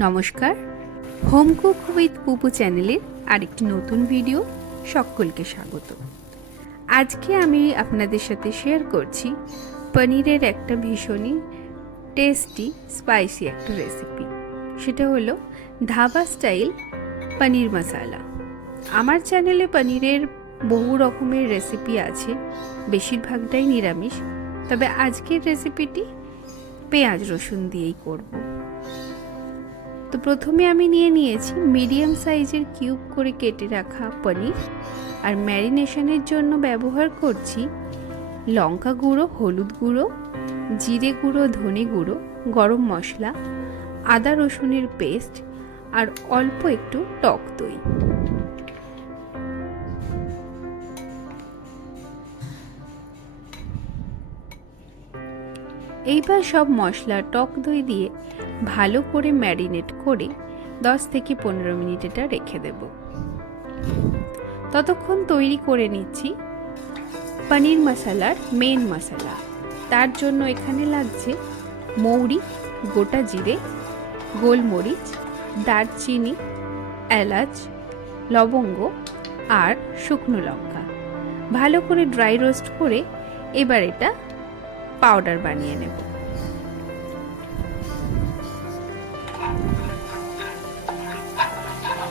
নমস্কার, home cook with পুপু চ্যানেলের আরেকটি নতুন ভিডিও সকলকে স্বাগত। আজকে আমি আপনাদের সাথে শেয়ার করছি পনিরের একটা ভীষণই টেস্টি স্পাইসি একটা রেসিপি। সেটা হলো ধাবা স্টাইল পনির মশালা। আমার চ্যানেলে পনিরের বহু রকমের রেসিপি আছে, বেশিরভাগটাই নিরামিষ, তবে আজকের রেসিপিটি পেঁয়াজ রসুন দিয়েই করব। তো প্রথমে আমি নিয়েছি মিডিয়াম সাইজের কিউব করে কেটে রাখা পনির, আর ম্যারিনেশনের জন্য ব্যবহার করছি লঙ্কা গুঁড়ো, হলুদ গুঁড়ো, জিরে গুঁড়ো, ধনে গুঁড়ো, গরম মশলা, আদা রসুনের পেস্ট আর অল্প একটু টক দই। এইবার সব মশলা টক দই দিয়ে ভালো করে ম্যারিনেট করে 10 থেকে 15 মিনিট এটা রেখে দেব। ততক্ষণ তৈরি করে নিচ্ছি পনির মশলার মেন মশলা। তার জন্য এখানে লাগছে মৌরি, গোটা জিরে, গোলমরিচ, দারচিনি, এলাচ, লবঙ্গ আর শুকনো লঙ্কা। ভালো করে ড্রাই রোস্ট করে এবার এটা পাউডার বানিয়ে নেব।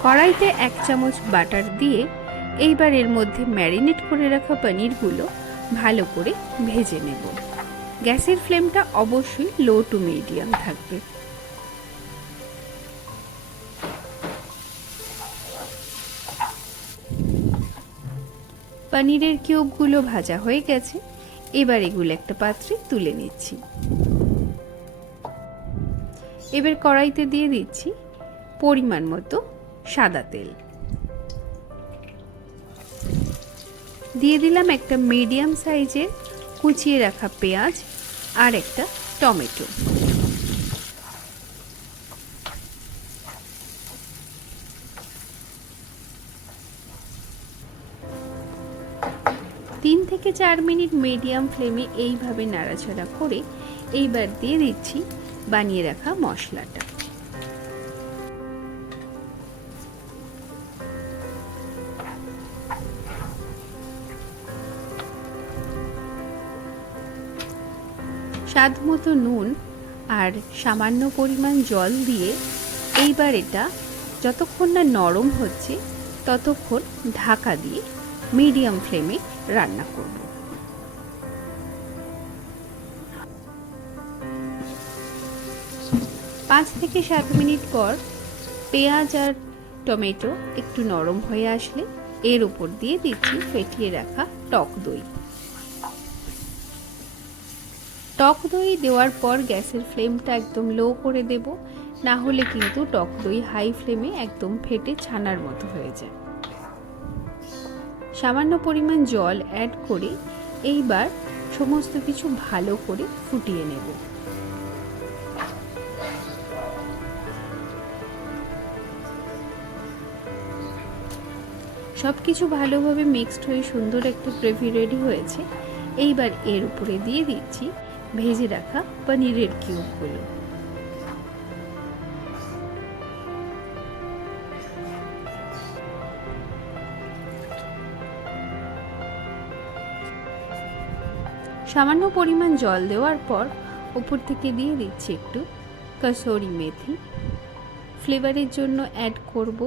কড়াইতে 1 চামচ বাটার দিয়ে এইবার এর মধ্যে ম্যারিনেট করে রাখা পনিরগুলো ভালো করে ভেজে নেব। গ্যাসের ফ্লেমটা অবশ্যই লো টু মিডিয়াম থাকবে। পনিরের কিউবগুলো ভাজা হয়ে গেছে, এবার এগুলো একটা পাত্রে তুলে নিচ্ছি। এবার কড়াইতে দিয়ে দিচ্ছি পরিমাণ মতো সাদা তেল, দিয়ে দিলাম একটা মিডিয়াম সাইজের কুচিয়ে রাখা পেঁয়াজ আর একটা টমেটো। তিন থেকে 4 মিনিট মিডিয়াম ফ্লেমে এইভাবে নাড়াচাড়া করে এইবার দিয়ে দিচ্ছি বানিয়ে রাখা মশলাটা। স্বাদ মতো নুন আর সামান্য পরিমাণ জল দিয়ে এইবার এটা যতক্ষণ না নরম হচ্ছে ততক্ষণ ঢাকা দিয়ে মিডিয়াম ফ্লেমে রান্না করব। 5 থেকে 7 মিনিট পর পেঁয়াজ আর টমেটো একটু নরম হয়ে আসলে এর উপর দিয়ে দিচ্ছি ফেটিয়ে রাখা টক দই। টক দই দেওয়ার পর গ্যাসের ফ্লেমটা একদম লো করে দেব, না হলে কিন্তু টক দই হাই ফ্লেমে একদম ফেটে ছানার মতো হয়ে যায়। সামান্য পরিমাণ জল অ্যাড করে এইবার সমস্ত কিছু ভালো করে ফুটিয়ে নেব। সব কিছু ভালোভাবে মিক্সড হয়ে সুন্দর একটা গ্রেভি রেডি হয়েছে। এইবার এর উপরে দিয়ে দিচ্ছি ভেজে রাখা পনিরের কিউবগুলো। সামান্য পরিমাণ জল দেওয়ার পর উপর থেকে দিয়ে দিচ্ছি একটু কসুরি মেথি। ফ্লেভারের জন্য অ্যাড করব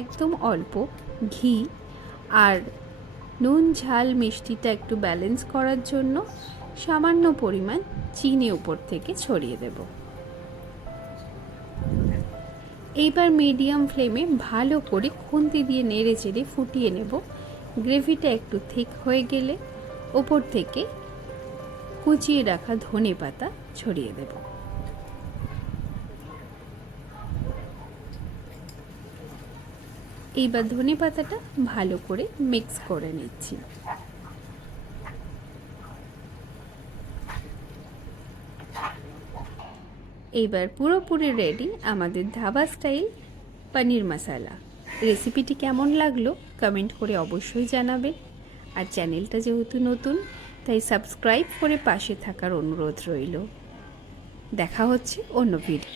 একদম অল্প ঘি, আর নুন ঝাল মিষ্টিটা একটু ব্যালেন্স করার জন্য সামান্য পরিমাণ চিনি উপর থেকে ছড়িয়ে দেব। এইবার মিডিয়াম ফ্লেমে ভালো করে খুন্তি দিয়ে নেড়ে চেড়ে ফুটিয়ে নেব। গ্রেভিটা একটু থিক হয়ে গেলে ওপর থেকে কুচিয়ে রাখা ধনে পাতা ছড়িয়ে দেব। এইবার ধনে পাতাটা ভালো করে মিক্স করে নিচ্ছি। এইবার পুরোপুরি রেডি আমাদের ধাবা স্টাইল পনির মশালা। রেসিপিটি কেমন লাগলো কমেন্ট করে অবশ্যই জানাবেন, আর চ্যানেলটা যেহেতু নতুন তাই সাবস্ক্রাইব করে পাশে থাকার অনুরোধ রইল। দেখা হচ্ছে অন্য ভিডিও।